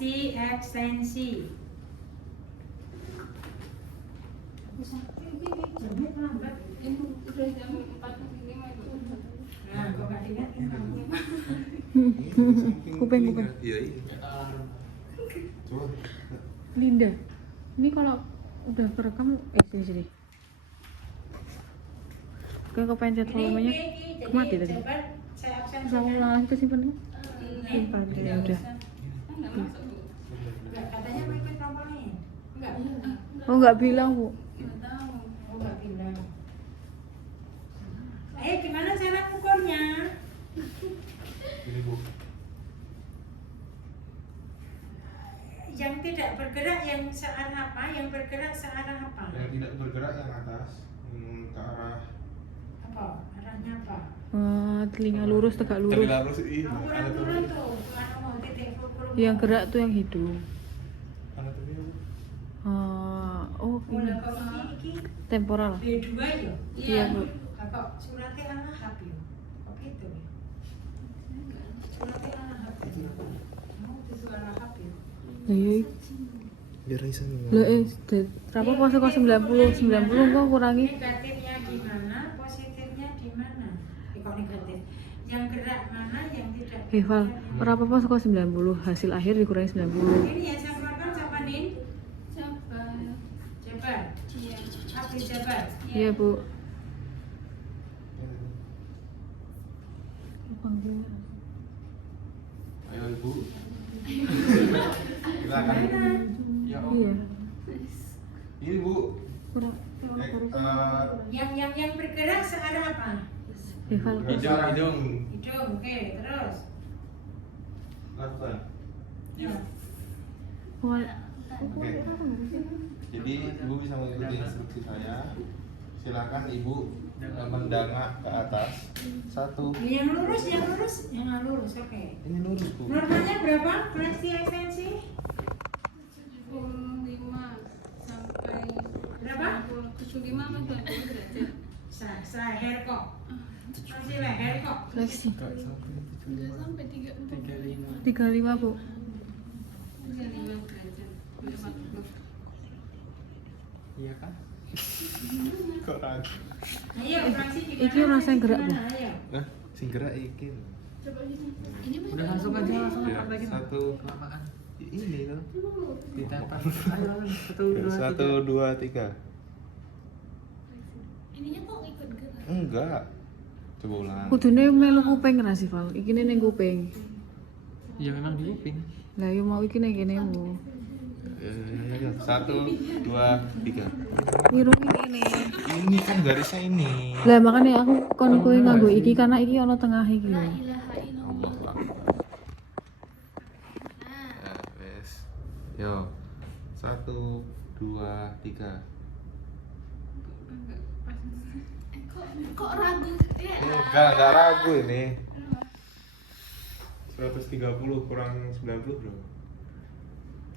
rotasi ekstensi. Udah jam 4.05 itu. Nah, kok nggak diingatin kamu? Kuping. Iya. Coba. Linda, ini kalau udah kerekam, sini. Kayak kepencet volumenya mati tadi. Saya absen. Terus aku ulang lagi simpen. Simpan ya udah. Enggak masuk, Bu. Enggak, katanya mau ikut nomornya. Enggak. Oh nggak bilang bu. Enggak tahu. Oh, nggak bilang. Gimana cara ukurnya? Ini Bu. Yang tidak bergerak yang searah apa? Yang bergerak searah apa? Yang tidak bergerak yang atas, ke arah Apa? Arahnya apa? Telinga lurus, tegak lurus. lurus. Ukuran turun tuh, mau titik fulcrum. Yang gerak tuh yang hidung. Anatominya Bu. Oh Mulai ini kok iki temporal. B2 ya? Iya bu. Kok suratnya ala hab ya? Kok gitu ya? Suratnya ala hab ya? Mau itu ala hab ya? Iya. Biar bisa Lo berapa pas kok 90 kok kurangi? Negatifnya di mana? Positifnya di mana? Kok negatif? Yang gerak mana? Yang tidak Val, gerak? berapa pas kok 90? Hasil akhir dikurangi 90. Ini yang saya keluarkan siapa nih? Siapa? Jabar. Iya. Abdul Jabar. Iya bu. Ayo Ibu. Silakan. Ya Om. Iya. Ini Bu. Kurang. Yang bergerak searah apa? Val. Hidung. Hidung. Oke, terus. Lakukan. Ya. Wal. Oke. Jadi Ibu bisa mengikuti instruksi saya. Silakan Ibu mendangak ke atas. 1. Yang lurus, yang lurus. Oke. Ini lurus Bu. Normalnya berapa? Flexi ekstensi? 75 sampai Berapa? 75 sama 90 derajat. Leher kok. Masih leher kok. Fleksi. Udah sampai 35 35 bu. 35 derajat. Udah 40. Iya kan? Kok ragu? Ayo, fraksi gimana? Iki orang saya gerak, Bu. Gimana? Ayo. Nah, sing gerak iki. Ini Udah langsung aja langsung Ya, praktekin. 1. Kelamaan. Ini kan. Ditempel. Ayo, 1 2 1 2 3. ininya kok ikut gerak? Enggak. Coba ulang. Kudune melu kuping ra sih Val. Iki ning kuping. Ya memang di kuping. Lah yo mau iki ning kene bu. 1 2 3. Irunge kene. Ini kan garisnya ini. Lah makanya aku kon kowe nganggo iki karena iki ana tengah iki lho. Ilaha illallah. Allahu Akbar. Ya, wes. Yo. 1 2 3. Kok ragu ya? Enggak ragu ini. 130 kurang 90 berapa?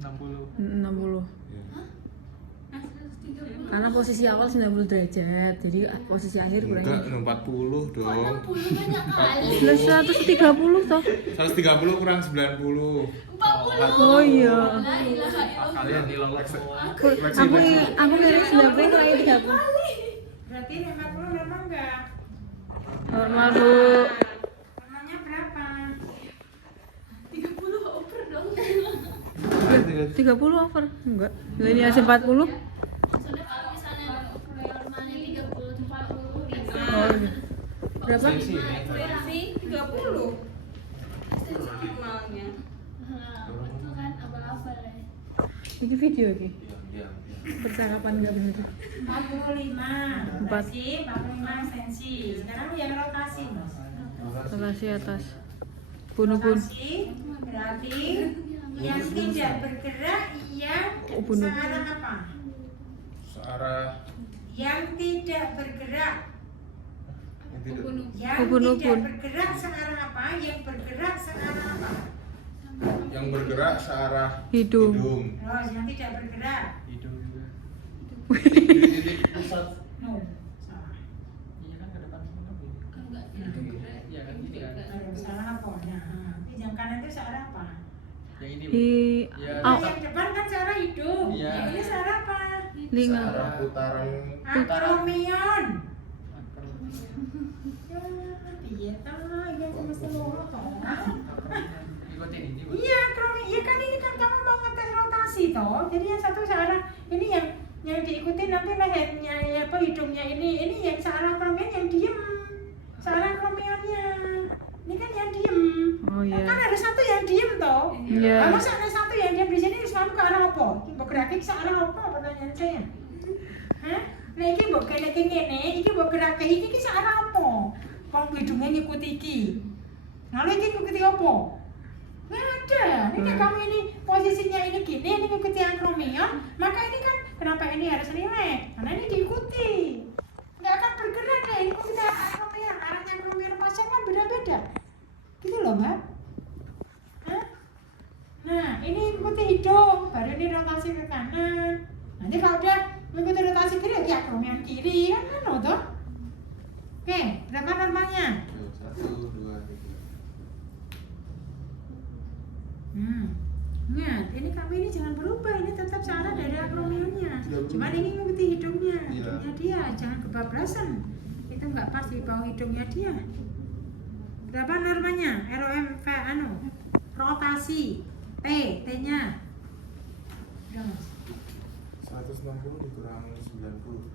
60. 60. Ya. Karena posisi awal 90 derajat. Jadi posisi akhir Enggak, kurang. 40 dong. 60 banyak kali. Lah 130 toh. 130 kurang 90. 40. Oh iya. La ilaha illallah. Kalian dilolek semua. Aku ngirim 90 kurang 30. Berarti 50 memang enggak? Normal bu. Namanya berapa? 30 over dong. 30 over enggak. Lah ini asli 40. Soalnya kalau misalnya normalnya 30 40 bisa. Oh iya. Berapa? Sisi ini. Versi 30. Ekstensi normalnya. Itu kan abal-abal ya. Iki video iki. Iya. Percakapan enggak bener. 45. Rotasi 45 ekstensi. Sekarang yang rotasi, Mas. Relasi atas. Bunuh-bunuh. Rotasi berarti yang tidak bergerak yang Bunuh. searah apa? Searah Yang tidak bergerak. yang tidak. Yang Ubun-ubun. tidak bergerak searah apa? Yang bergerak searah apa? Yang bergerak searah Hidung. Terus yang tidak bergerak. Hidung juga. Di titik pusat. No. Salah. Iya kan ke depan semua kan ini. Enggak itu gerak. Iya kan gini kan. Salah apa? Nah, yang kanan itu searah apa? Yang ini Di Ya, Oh. Yang depan kan searah hidung. Iya. Yang ini searah apa? telinga. Searah putaran Akromion. akar. Ya, piye ta? Iya semesta loro toh. Ikutin ini. Bu. Iya, akromion. Ya kan ini kan kamu mau ngetes rotasi toh. Jadi yang satu searah ini yang diikuti nanti lehernya ya apa hidungnya ini yang searah akromion yang diem. Searah akromionnya. Ini kan yang diem. Oh iya. Kan ada satu yang diem toh. Iya. Nah, masa ada satu yang diam di sini selalu ke arah apa? Mbok gerake ke arah apa pertanyaan saya? Hah? Nah iki mbok geleke ngene, iki mbok gerake iki ke arah apa? Wong hidungnya ngikuti iki. Lalu iki ngikuti apa? Nggak ada. Ini kamu ini posisinya ini gini, ini ngikuti akromion, maka ini kan kenapa ini harus rileks? Karena ini diikuti. Nggak akan bergerak deh, ini ngikuti akromion. Arahnya akromion pasang kan beda-beda. Gitu loh, Mbak. Hah? Nah, ini ikuti hidung, baru ini rotasi ke kanan. Nanti kalau udah mengikuti rotasi kiri, ya akromion kiri kan kan toh? Oke, berapa normalnya? 1, 2, 3. Ingat, ini kamu ini jangan berubah, ini tetap salah dari akromionnya. Cuman ini mengikuti hidungnya, hidungnya dia, jangan kebablasan. Itu nggak pas di bawah hidungnya dia. Berapa normanya? ROM rotasi. T-nya. Udah, Mas. 160 dikurangi 90.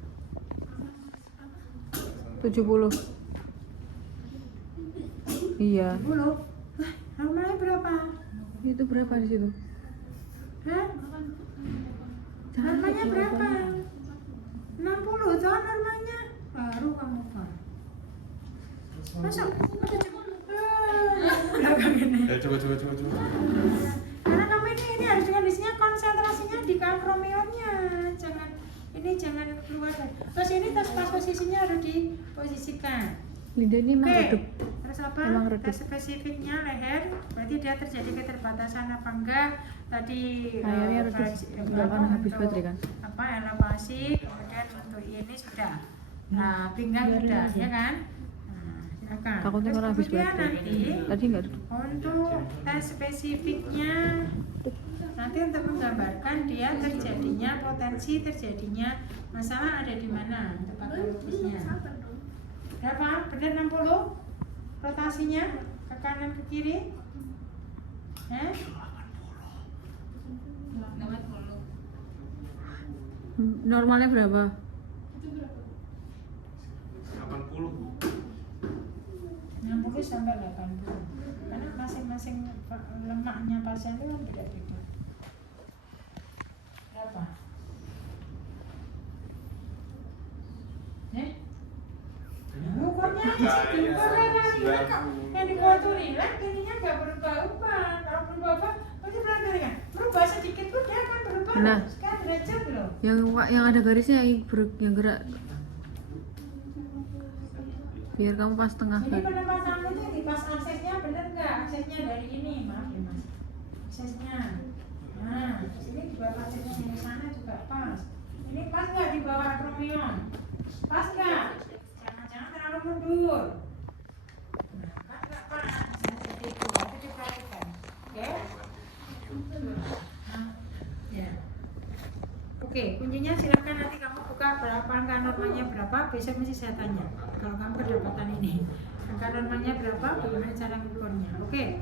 70. Iya. 10. Wah, normalnya berapa? Itu berapa di situ? Hah? Normanya berapa? 60 toh normanya. Baru kamu Pak. Masuk. Belakang ini. Coba. Karena kamu ini harus kondisinya konsentrasinya di akromionnya. Jangan keluar dari. Terus ini tes pas posisinya harus diposisikan. Lidah ini emang Oke. redup. Terus apa? Emang redup. Tes spesifiknya leher. Berarti dia terjadi keterbatasan apa enggak? Tadi Layarnya redup. Enggak kan habis untuk baterai kan? apa elevasi, kemudian untuk ini sudah. Nah, pinggang sudah, ya kan? Nah, silakan. Takutnya Terus kalau habis kemudian baterai. nanti Tadi enggak redup. untuk tes spesifiknya nanti untuk menggambarkan dia potensi terjadinya masalah ada di mana untuk patologisnya. Berapa? Benar 60? Rotasinya ke kanan ke kiri? Normalnya berapa? 80. 60 sampai 80. Karena masing-masing lemaknya pasien itu kan beda-beda. Berapa? Ukurnya yang dibuat tuh rileks, ininya nggak berubah-ubah. Kalau berubah-ubah, pasti berarti kan berubah sedikit pun dia akan berubah. Nah. Sekarang derajat loh. Yang ada garisnya yang gerak. Biar kamu pas tengah Jadi kan. penempatan itu di pas aksesnya bener nggak? Aksesnya dari ini, maaf ya Mas. Aksesnya. Nah, terus ini di bawah aksesnya di sana juga pas. Ini pas nggak di bawah akromion? Pas nggak? Jangan terlalu mundur. Nah, kan nggak pas. Jadi itu diperhatikan. Oke? Nah, ya. Oke, kuncinya silakan nanti kamu buka berapa angka normanya berapa, besok mesti saya tanya. Kalau kamu kedapatan ini, angka normanya berapa, bagaimana cara mengukurnya. Oke.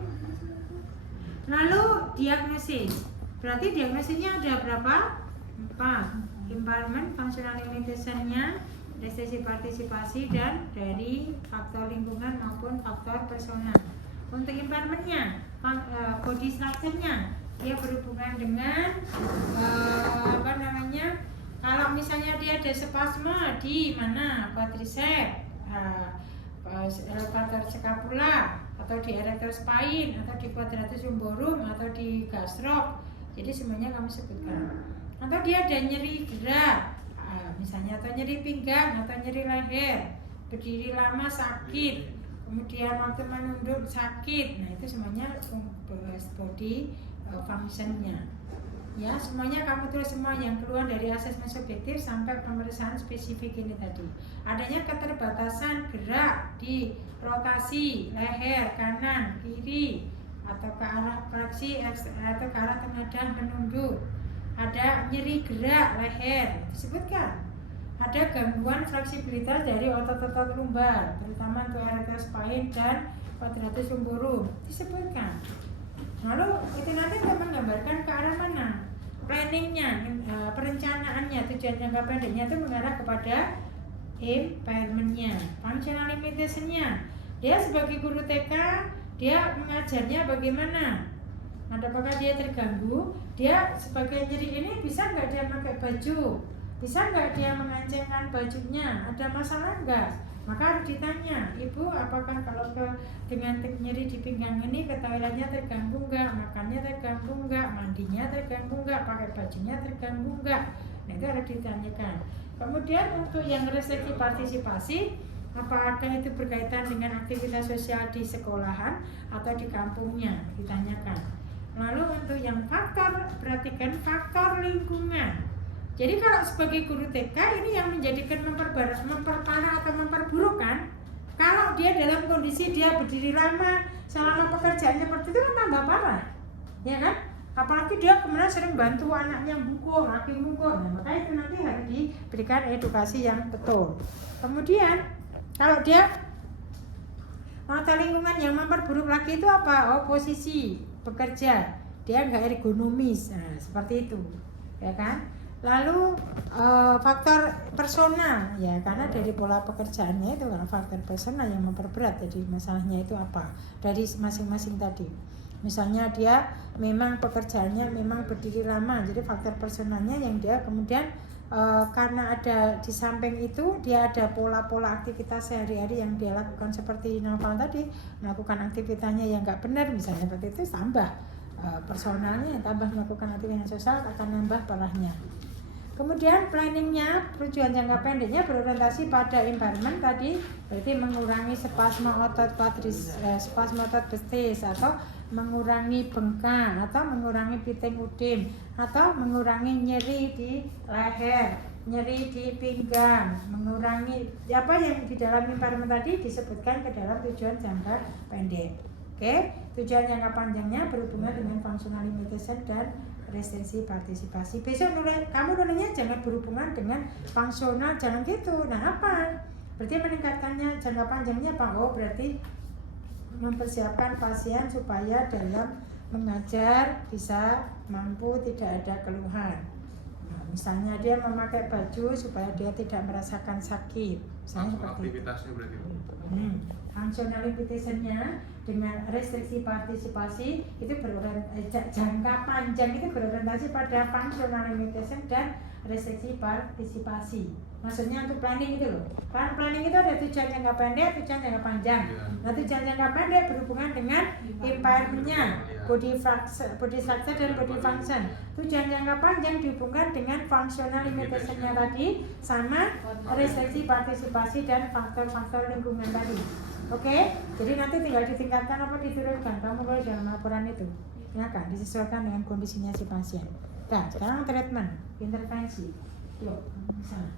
Lalu diagnosis. Berarti diagnosisnya ada berapa? 4. Impairment, functional limitation-nya, restriksi partisipasi, dan dari faktor lingkungan maupun faktor personal. Untuk impairment-nya, body structure-nya, dia berhubungan dengan kalau misalnya dia ada spasme di mana quadriceps, elevator scapula, atau di erector spine, atau di quadratus lumborum, atau di gastroc, jadi semuanya kamu sebutkan. Atau dia ada nyeri gerak, misalnya atau nyeri pinggang atau nyeri leher, berdiri lama sakit, kemudian waktu menunduk sakit. Nah itu semuanya body functionnya. Ya, semuanya kamu tulis semua yang keluar dari asesmen subjektif sampai pemeriksaan spesifik ini tadi. Adanya keterbatasan gerak di rotasi leher kanan kiri, atau ke arah fleksi atau ke arah tengadah menunduk. Ada nyeri gerak leher, disebutkan. Ada gangguan fleksibilitas dari otot-otot lumbar, terutama untuk erector spine dan quadratus lumborum, disebutkan. Lalu itu nanti akan menggambarkan ke arah mana planningnya, perencanaannya, tujuan jangka pendeknya itu mengarah kepada impairmentnya, functional limitationnya. Dia sebagai guru TK, dia mengajarnya bagaimana? Apakah dia terganggu? Dia sebagai nyeri ini bisa nggak dia pakai baju? Bisa nggak dia mengencengkan bajunya? Ada masalah nggak? Maka harus ditanya, ibu apakah kalau dengan nyeri di pinggang ini ke toiletnya terganggu nggak? Makannya terganggu nggak? Mandinya terganggu nggak? Pakai bajunya terganggu nggak? Nah itu harus ditanyakan. Kemudian untuk yang restriksi partisipasi, apakah itu berkaitan dengan aktivitas sosial di sekolahan atau di kampungnya? Ditanyakan. Lalu untuk yang faktor, perhatikan faktor lingkungan. Jadi kalau sebagai guru TK ini yang menjadikan memperparah atau memperburuk kan, kalau dia dalam kondisi dia berdiri lama selama pekerjaan seperti itu kan tambah parah, ya kan? Apalagi dia kemudian sering bantu anaknya bungkuk, laki bungkuk, nah, maka itu nanti harus diberikan edukasi yang betul. Kemudian kalau dia mata lingkungan yang memperburuk lagi itu apa? Oh, posisi bekerja, dia nggak ergonomis, nah, seperti itu, ya kan? Lalu faktor personal, ya karena dari pola pekerjaannya itu kan faktor personal yang memperberat. Jadi masalahnya itu apa? Dari masing-masing tadi. Misalnya dia memang pekerjaannya memang berdiri lama, jadi faktor personalnya yang dia kemudian karena ada di samping itu dia ada pola-pola aktivitas sehari-hari yang dia lakukan seperti Naufal tadi, melakukan aktivitasnya yang nggak benar misalnya seperti itu, tambah personalnya, tambah melakukan aktivitas sosial akan nambah parahnya. Kemudian planningnya, tujuan jangka pendeknya berorientasi pada impairment tadi, berarti mengurangi spasme otot spasme otot betis, atau mengurangi bengkak, atau mengurangi piting udim, atau mengurangi nyeri di leher, nyeri di pinggang, mengurangi apa yang di dalam impairment tadi disebutkan ke dalam tujuan jangka pendek. Oke, tujuan jangka panjangnya berhubungan dengan functional limitation dan restriksi partisipasi. Besok kamu nulisnya jangan berhubungan dengan fungsional, jangan gitu. Nah apa? Berarti meningkatkannya jangka panjangnya apa? Oh berarti mempersiapkan pasien supaya dalam mengajar bisa mampu tidak ada keluhan. Nah, misalnya dia memakai baju supaya dia tidak merasakan sakit. Misalnya seperti aktivitasnya berarti. Functional limitation-nya dengan restriksi partisipasi itu jangka panjang itu berorientasi pada functional limitation dan restriksi partisipasi. Maksudnya untuk planning itu loh. Kan planning itu ada tujuan jangka pendek, tujuan jangka panjang. Nah, tujuan jangka pendek berhubungan dengan impairment-nya, body structure dan body function. Tujuan jangka panjang dihubungkan dengan functional limitation-nya tadi sama restriksi partisipasi dan faktor-faktor lingkungan tadi. Oke, jadi nanti tinggal ditingkatkan apa diturunkan. Kamu boleh dalam laporan itu, ya kan, disesuaikan dengan kondisinya si pasien. Nah, sekarang treatment, intervensi. Yuk, misalnya.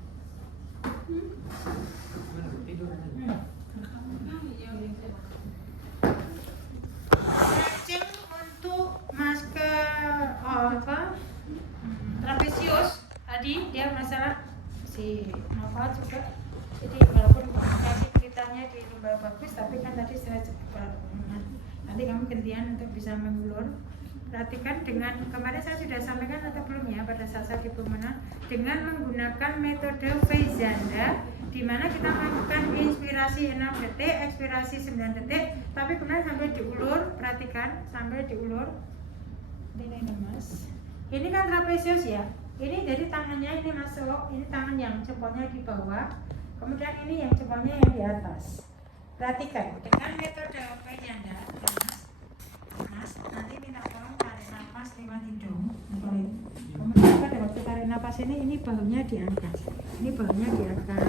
Stretching untuk masker trapesius tadi dia masalah si Nova juga. Jadi walaupun komunikasi ceritanya di lembaga bagus, tapi kan tadi saya nanti kamu gantian untuk bisa mengulur. Perhatikan dengan kemarin saya sudah sampaikan atau belum ya pada saat di Bumena, dengan menggunakan metode Faizanda, di mana kita melakukan inspirasi 6 detik, ekspirasi 9 detik, tapi kemudian sampai diulur. Perhatikan sampai diulur. Ini mas, ini kan trapesius ya. Ini jadi tangannya ini masuk, ini tangan yang jempolnya di bawah. Kemudian ini yang jempolnya yang di atas. Perhatikan dengan metode Faizanda, mas, nanti minta tolong tarik nafas lewat hidung. Kemudian pada waktu tarik nafas ini bahunya diangkat. Ini bahunya diangkat.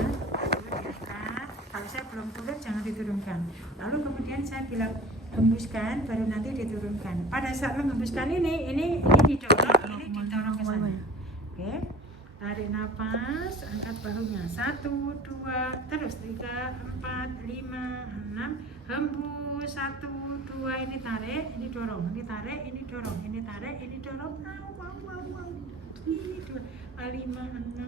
Kalau saya belum turun jangan diturunkan. Lalu kemudian saya bilang hembuskan, baru nanti diturunkan. Pada saat menghembuskan ini didorong, ini didorong ke sana. Oke. Tarik nafas, angkat bahunya 1, 2, terus 3, 4, 5, 6, hembus 1, 2, ini tarik, ini dorong, ini tarik, ini dorong, ini tarik, ini dorong. Ini 2, 5, 6,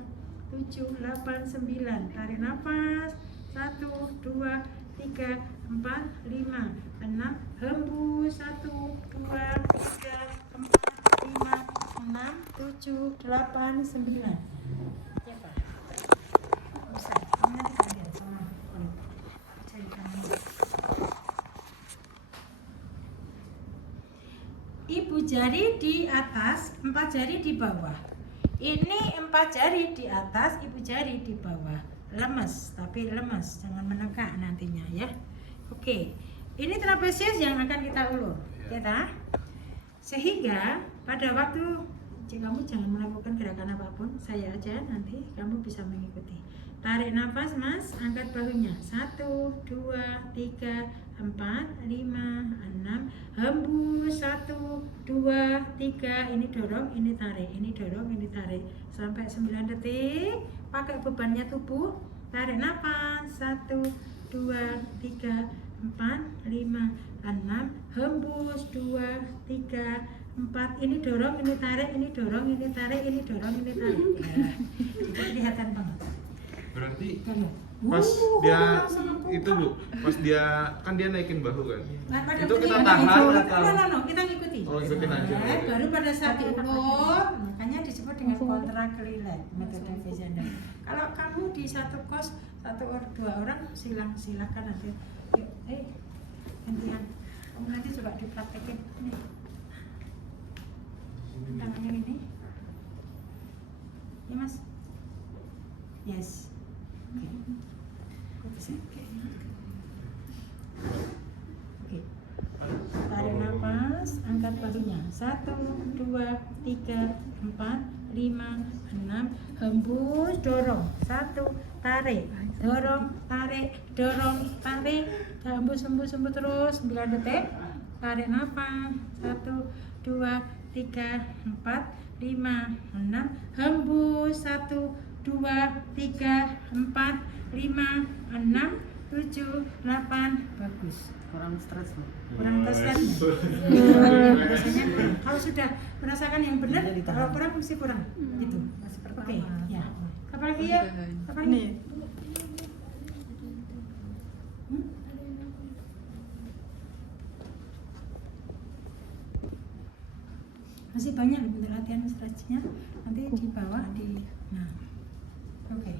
7, 8, 9. Tarik nafas. 1, 2, 3, 4, 5, 6. Hembus. 1, 2, 3, 4, 5, 6, 7, 8, 9. Ya Pak. Bisa. Ini nanti kalian sama cari kamu. Ibu jari di atas, 4 jari di bawah. Ini 4 jari di atas, ibu jari di bawah. Lemes, tapi lemes, jangan menegak nantinya ya. Oke, ini trapesius yang akan kita ulur, ya ta? Sehingga pada waktu kamu jangan melakukan gerakan apapun, saya aja nanti kamu bisa mengikuti. Tarik nafas mas, angkat bahunya. 1, 2, 3, 4, 5, 6. Hembus. 1, 2, 3. Ini dorong, ini tarik, ini dorong, ini tarik. Sampai 9 detik. Pakai bebannya tubuh. Tarik nafas. 1, 2, 3, 4, 5, 6. Hembus. 2, 3, 4. Ini dorong, ini tarik, ini dorong, ini tarik, ini dorong, ini tarik. Ya, itu kelihatan banget. Berarti Kita lihat. pas dia langsung aku. itu Bu, pas dia kan dia naikin bahu kan. Nah, pada Itu kita saat tahan itu- atau no, kita ngikuti. Oh, ikutin aja. Ya, baru pada saat diukur, makanya disebut dengan kontraklilek metode Fessenden. Kalau kamu di satu kos, 2 orang silakan nanti. Yuk, gantian. Kamu nanti coba dipraktekin. Nih. Tangannya ini. Ya mas. Yes. Oke. Kok bisa kayak gini? Oke. Tarik nafas, angkat bahunya. 1, 2, 3, 4, 5, 6. Hembus, dorong. 1, tarik, dorong, tarik, dorong, tarik. Hembus, hembus, hembus terus. 9 detik. Tarik nafas. 1, 2, 3, 4, 5, 6. Hembus. 1, 2, 3, 4, 5, 6, 7, 8. Bagus. Kurang stres loh. Kurang tes kan? Biasanya kalau sudah merasakan yang benar, kalau kurang mesti kurang. Gitu. Oke, ya. Apa lagi ya? Apa ini? Masih banyak untuk latihan stretchnya. Nanti di bawah di. Nah, oke.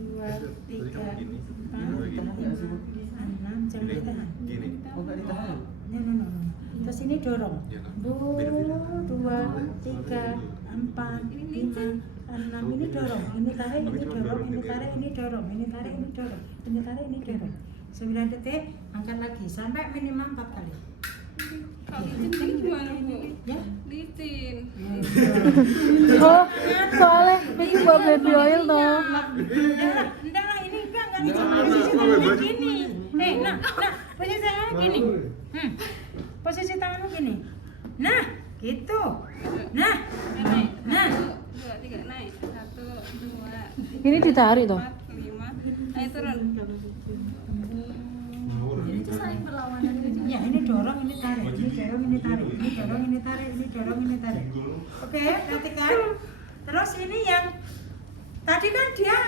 2, 3, 4, 5, 6. Jangan ditahan. Gini. Oh, nggak ditahan. No. Terus ini dorong. Iya, kan? 2, 3, 4, 5, 6. Ini dorong. Ini tarik, ini dorong, ini tarik, ini dorong, ini tarik, ini dorong, ini tarik, ini dorong. 9 detik, angkat lagi sampai minimal 4 kali. Kalau litin gimana Bu? Ya. Litin. Oh, soalnya ini buat baby oil toh. Enggak lah, ini enggak posisi tangannya gini. Nah, posisi tangannya gini. Posisi tanganmu gini. Nah, gitu. Nah, Naik. nah. 1, 2, 3 naik. 1, 2. Ini ditarik toh. 4, 5. Naik turun. Itu saling berlawanan gitu. Ya, ini dorong, ini tarik, ini dorong, ini tarik, ini dorong, ini tarik, ini dorong, ini tarik. Oke, perhatikan. Terus ini yang tadi kan dia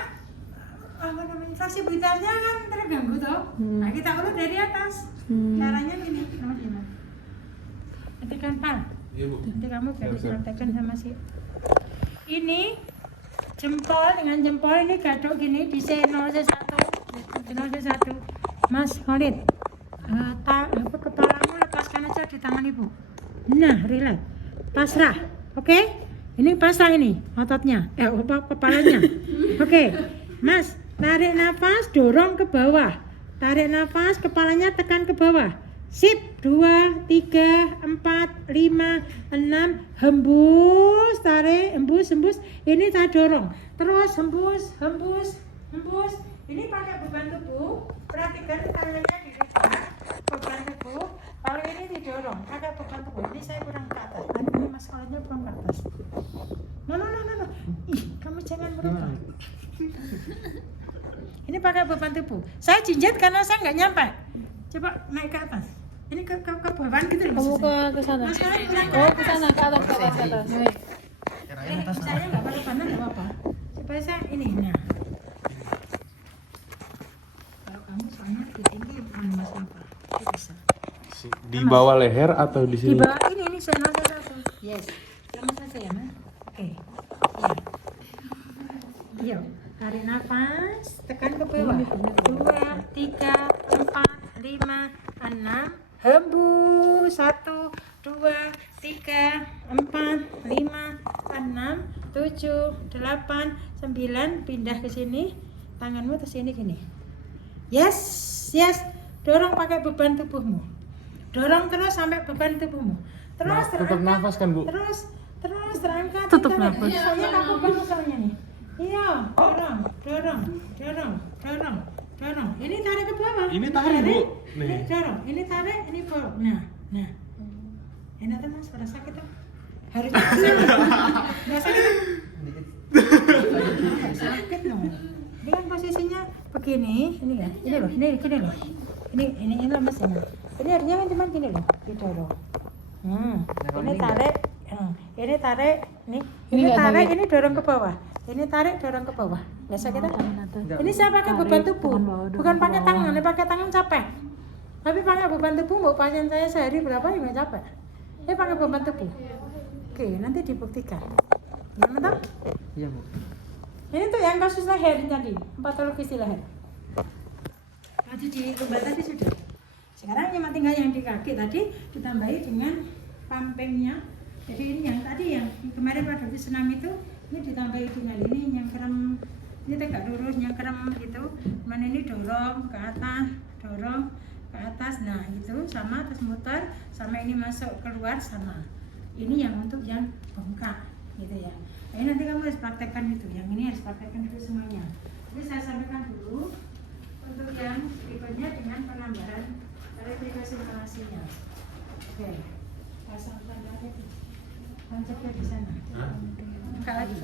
apa namanya fleksibilitasnya kan terganggu toh. Nah, kita ulur dari atas. Caranya gini, teman-teman. Ketikkan pal. Iya Bu. Nanti kamu bisa praktekkan sama si. Ini jempol dengan jempol ini gadok gini di C0 C1. Mas Khalid, kepalamu lepaskan aja di tangan ibu. Nah, relax. Pasrah. Oke? Ini pasrah ini ototnya. Kepalanya. Oke. Mas, tarik nafas, dorong ke bawah. Tarik nafas, kepalanya tekan ke bawah. Sip. 2, 3, 4, 5, 6. Hembus, tarik, hembus. Ini tak dorong. Terus hembus. Ini pakai beban tubuh. Perhatikan tangannya di depan, beban tubuh. Kalau ini didorong, pakai beban tubuh. Ini saya kurang ke atas. Ini masalahnya kurang ke atas. No. Ih, kamu jangan merubah. Ini pakai beban tubuh. Saya jinjit karena saya nggak nyampe. Coba naik ke atas. Ini ke bawahan gitu loh. Kamu maksud ke sana. saya. Mas kalian kurang Oh, ke sana, ke atas, ke atas, ke atas. Saya nggak pada kanan nggak apa-apa. Supaya saya ini. Nah. Kalau kamu soalnya lebih tinggi, mas apa? Itu bisa. Di bawah leher atau di Di sini? bawah ini senol satu. Yes. Lemas saja ya, Mas. Oke. Iya. Yuk, tarik nafas, tekan ke bawah. 2, 3, 4, 5, 6. Hembus. 1, 2, 3, 4, 5, 6, 7, 8, 9. Pindah ke sini. Tanganmu ke sini gini. Yes, yes. Dorong pakai beban tubuhmu. Dorong terus sampai beban tubuhmu. Terus Tetap terangkat. nafas kan, Bu? Terus terangkat. Tutup Ditarik. nafas. Soalnya kaku banget soalnya nih. Iya, dorong. Ini tarik ke bawah. Ini tarik, Bu. Nih. Ini dorong. Ini tarik, ini bawah. Nah. Enak tuh Mas, pada sakit tuh. Harusnya nggak sakit. Sakit dong. Ini kan posisinya begini, ini ya. Ini loh, ini gini loh. Ini lemes ini. Ini harusnya kan cuma gini loh, didorong. Ini tarik, ini tarik, ini nggak tarik, sakit. ini dorong ke bawah. Ini tarik, dorong ke bawah. Nggak sakit kan? Ini saya pakai beban tubuh, bukan pakai tangan. Ini pakai tangan capek. Tapi pakai beban tubuh, mau pasien saya sehari berapa ya nggak capek. Ini pakai beban tubuh. Oke, nanti dibuktikan. Ya, mantap. Iya, Bu. Ini tuh yang kasus leher tadi, patologis di leher. Tadi di kembali tadi sudah. Sekarang cuma tinggal yang di kaki tadi ditambahi dengan pumpingnya. Jadi ini yang tadi yang kemarin pada di senam itu, ini ditambahi dengan ini yang krem, ini tegak lurus yang krem gitu. Mana ini dorong ke atas, dorong ke atas. Nah itu sama, terus muter, sama ini masuk keluar sama. Ini yang untuk yang bengkak gitu ya. Ini nanti kamu harus praktekkan itu, yang ini harus praktekkan dulu semuanya. Jadi saya sampaikan dulu untuk yang berikutnya dengan penambahan sirkulasinya. Oke, pasang tanda itu, tancapnya di sana. Buka lagi,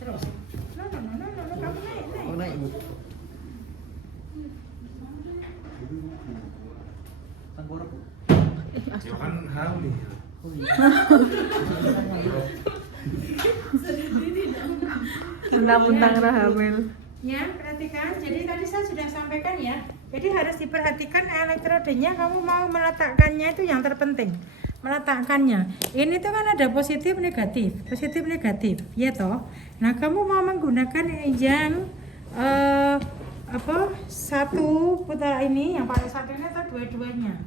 terus. No, kamu naik. Oh, naik, Bu. Tenggorok, Bu. Ya kan hal nih. Mentang-mentang hamil. Ya, perhatikan. Jadi tadi saya sudah sampaikan ya. Jadi harus diperhatikan elektrodenya. Kamu mau meletakkannya itu yang terpenting. Meletakkannya. Ini tuh kan ada positif negatif, ya toh. Nah, kamu mau menggunakan yang satu putar ini, yang paling satu ini atau dua-duanya?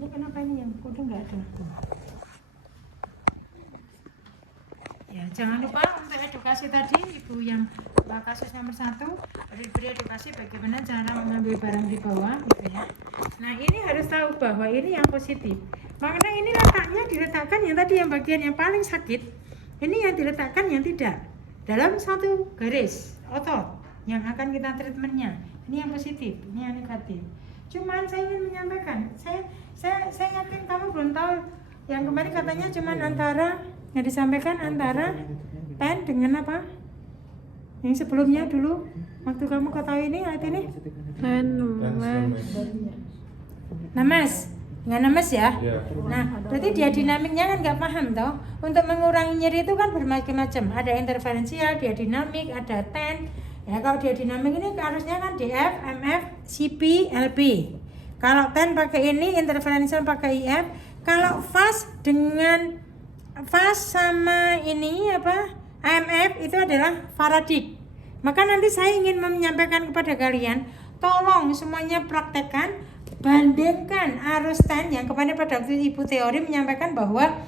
Ini kenapa ini yang kudu nggak ada? Ya, jangan lupa untuk edukasi tadi Ibu yang kasus nomor 1 diberi edukasi bagaimana cara mengambil barang di bawah gitu ya. Nah ini harus tahu bahwa ini yang positif. Makanya ini letaknya diletakkan yang tadi yang bagian yang paling sakit. Ini yang diletakkan yang tidak dalam satu garis otot yang akan kita treatmentnya. Ini yang positif, ini yang negatif. Cuman saya ingin menyampaikan, saya yakin kamu belum tahu yang kemarin katanya cuman antara yang disampaikan antara pen dengan apa? Yang sebelumnya dulu waktu kamu ketahui ini ayat ini nemes, nggak nemes ya? Nah, berarti dia dinamiknya kan nggak paham toh. Untuk mengurangi nyeri itu kan bermacam-macam. Ada interferensial, dia dinamik, ada ten. Ya kalau dia dinamik ini harusnya kan DF, MF, CP, LP. Kalau ten pakai ini, interferensial pakai IF. Kalau fast dengan fast sama ini apa AMF itu adalah Faradik. Maka nanti saya ingin menyampaikan kepada kalian, tolong semuanya praktekkan, bandingkan arus ten yang kemarin pada waktu Ibu teori menyampaikan bahwa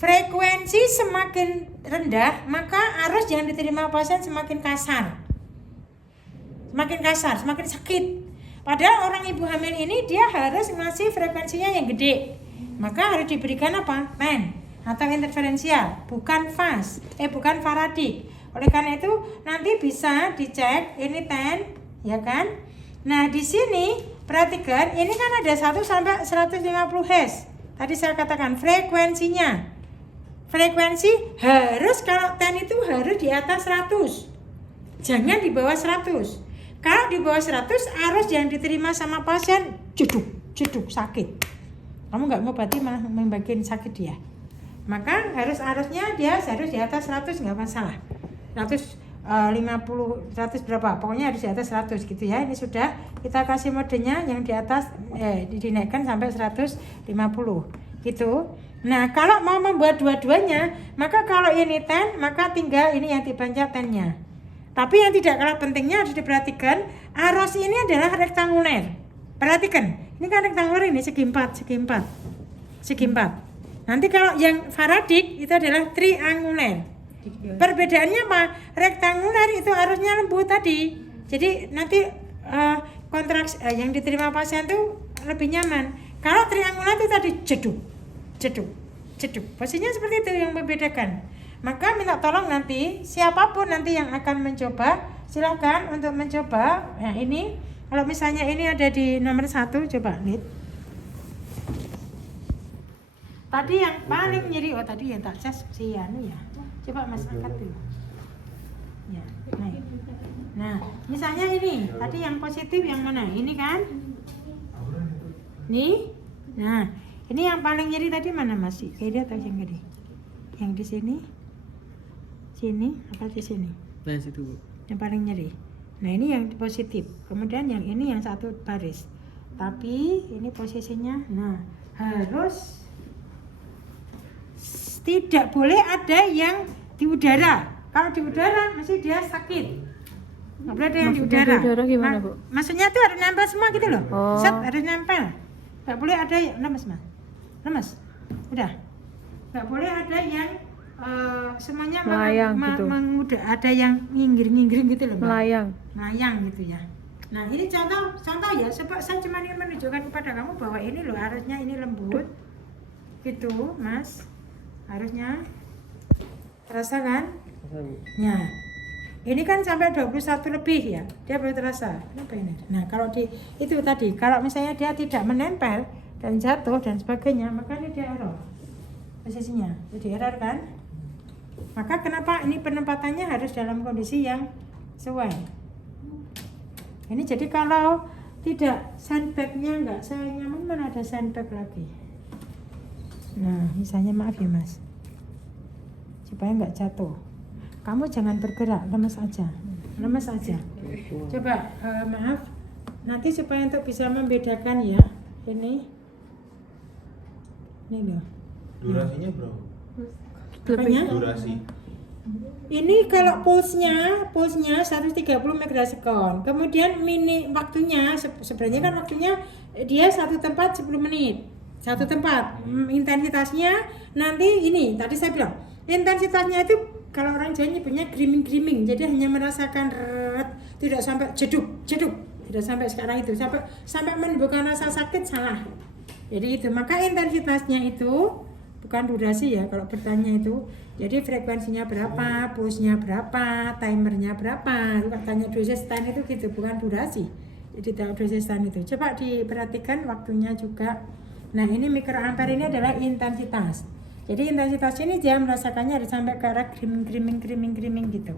frekuensi semakin rendah maka arus yang diterima pasien semakin kasar, semakin sakit. Padahal orang ibu hamil ini dia harus ngasih frekuensinya yang gede, maka harus diberikan apa? Pen atau interferensial, bukan fast, bukan Faradik. Oleh karena itu nanti bisa dicek ini ten, ya kan? Nah di sini perhatikan, ini kan ada 1 sampai 150 Hz. Tadi saya katakan frekuensinya. Frekuensi harus kalau ten itu harus di atas 100, jangan di bawah 100. Kalau di bawah 100 arus yang diterima sama pasien jeduk sakit. Kamu nggak ngobati malah membagiin sakit dia. Maka arusnya dia harus di atas 100 nggak masalah. 150, 100 berapa? Pokoknya harus di atas 100 gitu ya. Ini sudah kita kasih modenya yang di atas dinaikkan sampai 150 gitu. Nah, kalau mau membuat dua-duanya, maka kalau ini 10, maka tinggal ini yang dipencet 10-nya. Tapi yang tidak kalah pentingnya harus diperhatikan, arus ini adalah rektanguler. Perhatikan, ini kan rektanguler ini segi 4. Nanti kalau yang Faradik itu adalah trianguler. Perbedaannya apa? Rektanguler itu arusnya lembut tadi. Jadi nanti kontraksi yang diterima pasien itu lebih nyaman. Kalau trianguler itu tadi jeduk. Posisinya seperti itu yang membedakan. Maka minta tolong nanti siapapun nanti yang akan mencoba, silakan untuk mencoba. Nah ini kalau misalnya ini ada di nomor 1, coba lihat. Tadi yang paling nyeri, tadi yang tak cas si Anu ya. Coba Mas angkat dulu. Ya, nah, misalnya ini tadi yang positif yang mana? Ini kan? Nih. Nah, ini yang paling nyeri tadi mana Mas? Kayaknya atau yang gede? Yang di sini? Sini apa di sini? Nah, situ, Bu. Yang paling nyeri. Nah, ini yang positif. Kemudian yang ini yang satu baris. Tapi ini posisinya harus tidak boleh ada yang di udara. Kalau di udara mesti dia sakit. Nggak boleh ada yang di udara. Di udara gimana, Bu? Maksudnya tuh harus nempel semua gitu loh. Oh. Set harus nempel. Nggak boleh ada yang lemes. Udah. Nggak boleh ada yang semuanya melayang gitu. Ada yang nginggiring gitu loh. Melayang gitu ya. Nah ini contoh ya. Sebab saya cuma ingin menunjukkan kepada kamu bahwa ini loh harusnya ini lembut. Gitu Mas. Harusnya terasa kan? Ya. Ini kan sampai 21 lebih ya. Dia baru terasa. Kenapa ini? Nah, kalau itu tadi, kalau misalnya dia tidak menempel dan jatuh dan sebagainya, maka ini dia error. Posisinya. Jadi error kan? Maka kenapa ini penempatannya harus dalam kondisi yang sesuai. Ini jadi kalau tidak sandbagnya enggak saya nyaman, mana ada sandbag lagi. Nah, misalnya maaf ya Mas, supaya nggak jatuh. Kamu jangan bergerak, lemes aja. Coba maaf, nanti supaya untuk bisa membedakan ya, ini loh. Durasinya berapa? Apanya? Durasi. Ini kalau pulsnya 130 megasekon. Kemudian waktunya sebenarnya kan waktunya dia satu tempat 10 menit. Satu tempat. Intensitasnya nanti ini tadi saya bilang intensitasnya itu kalau orang Jawa nyebutnya griming. Jadi hanya merasakan tidak sampai jeduk. Tidak sampai sekarang itu sampai menimbulkan rasa sakit salah. Jadi itu maka intensitasnya itu bukan durasi ya kalau bertanya itu. Jadi frekuensinya berapa, pulsnya berapa, timernya berapa. Katanya dosis time itu gitu, bukan durasi. Jadi dosis time itu. Coba diperhatikan waktunya juga. Nah, ini mikroampere ini adalah intensitas. Jadi intensitas ini dia merasakannya harus sampai ke arah griming gitu.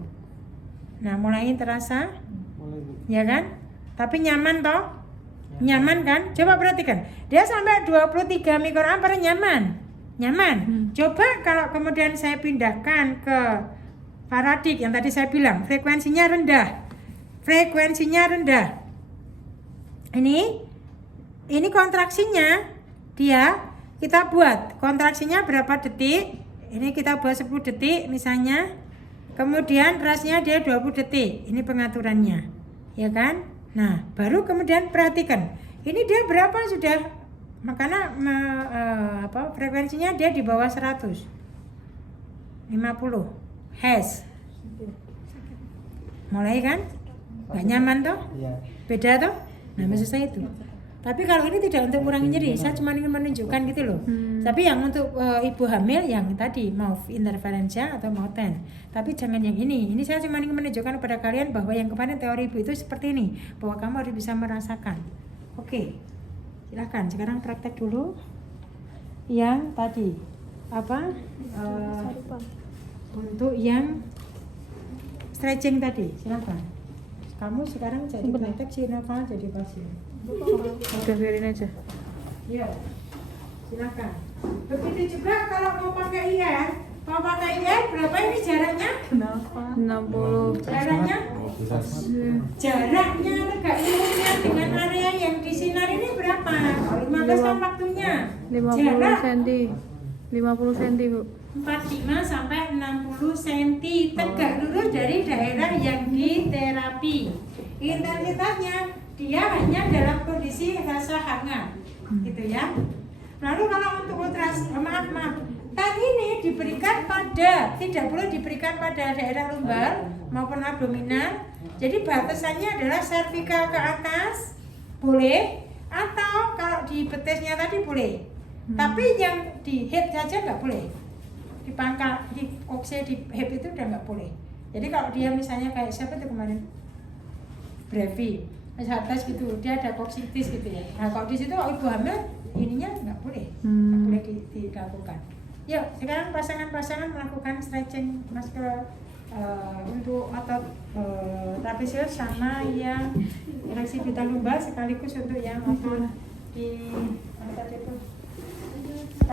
Nah, mulai terasa? Mulai, Bu. Ya kan? Tapi nyaman toh? Nyaman kan? Coba perhatikan. Dia sampai 23 mikroampere nyaman. Coba kalau kemudian saya pindahkan ke Faradik yang tadi saya bilang frekuensinya rendah. Ini kontraksinya kita buat kontraksinya berapa detik? Ini kita buat 10 detik misalnya. Kemudian rasnya dia 20 detik. Ini pengaturannya. Ya kan? Nah, baru kemudian perhatikan. Ini dia berapa sudah? Makanya frekuensinya dia di bawah 150 Hz. Mulai kan? Gak nyaman toh? Iya. Beda toh? Nah, maksud saya itu. Tapi kalau ini tidak untuk mengurangi nyeri, saya cuma ingin menunjukkan gitu loh. Tapi yang untuk ibu hamil yang tadi mau interferensial atau mau ten. Tapi jangan yang ini. Ini saya cuma ingin menunjukkan kepada kalian bahwa yang kemarin teori ibu itu seperti ini, bahwa kamu harus bisa merasakan. Oke. Silakan. Sekarang praktek dulu. Yang tadi untuk yang stretching tadi, silakan. Kamu sekarang jadi Sempet ya? praktek, si Nova jadi pasien. Udah biarin aja. Iya, silakan. Begitu juga kalau mau pakai IR, mau pakai IR berapa ini jaraknya? 60. Jaraknya? Jaraknya tegak lurusnya dengan area yang disinar ini berapa? 15 kan waktunya. 50 Jarak cm. 50 cm, Bu. 45 sampai 60 cm tegak lurus dari daerah yang diterapi. Intensitasnya dia hanya dalam kondisi rasa hangat, gitu ya. Lalu kalau untuk maaf, tadi ini diberikan pada, tidak boleh diberikan pada daerah lumbar maupun abdominal. Jadi batasannya adalah servikal ke atas, boleh, atau kalau di betisnya tadi boleh. Tapi yang di hip saja nggak boleh. Di pangkal, di kokse, di hip itu udah nggak boleh. Jadi kalau dia misalnya kayak siapa itu kemarin, Brevi, atas gitu, dia ada koksitis gitu ya. Nah kalau di situ kalau ibu hamil, ininya nggak boleh, nggak boleh dilakukan. Yuk sekarang pasangan-pasangan melakukan stretching muscle untuk otot trapezius sama yang ereksi vital lumbar sekaligus untuk yang otot di mana tadi itu